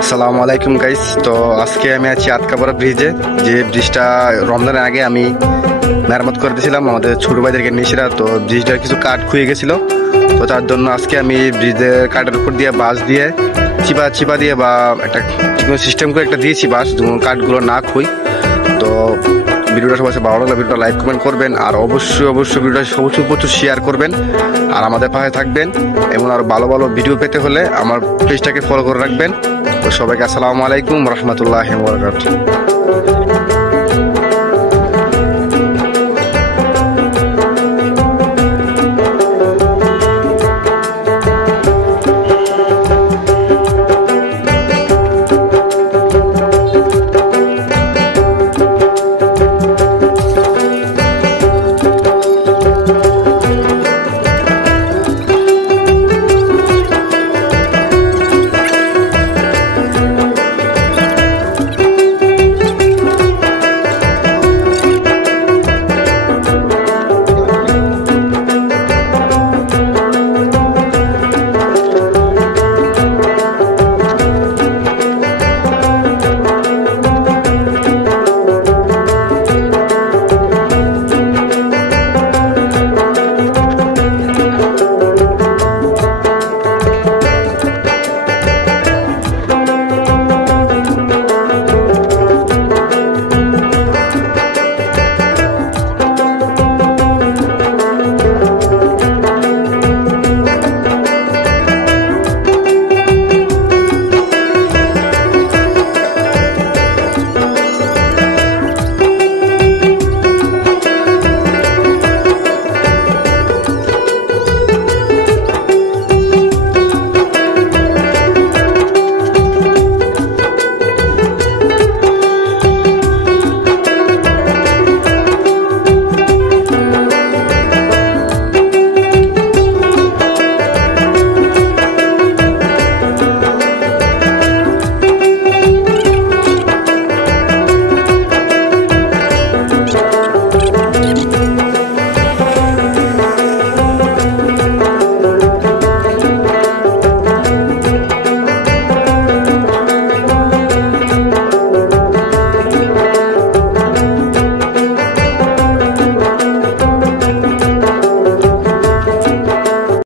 আসসালামু আলাইকুম গাইস। তো আজকে আমি আছি আতকাপাড়া ব্রিজে, যে ব্রিজটা রমজানের আগে আমি মেরামত করে দিয়েছিলাম আমাদের ছোট ভাইদেরকে নিয়েছিলাম। তো ব্রিজটা কিছু কাঠ খুঁয়ে গেছিলো, তো তার জন্য আজকে আমি ব্রিজের কাঠের উপর দিয়ে বাঁশ দিয়ে চিপা দিয়ে বা একটা সিস্টেম করে একটা দিয়েছি বাঁশ, কাঠগুলো না খুই। তো ভিডিওটা সবাই ভালো লাগলে ভিডিওটা লাইক কমেন্ট করবেন, আর অবশ্যই ভিডিওটা প্রচুর শেয়ার করবেন, আর আমাদের পাশে থাকবেন। এবং আর ভালো ভিডিও পেতে হলে আমার পেজটাকে ফলো করে রাখবেন। তো সবাইকে আসসালামু আলাইকুম রহমতুল্লাহি ওয়া বারাকাতুহু।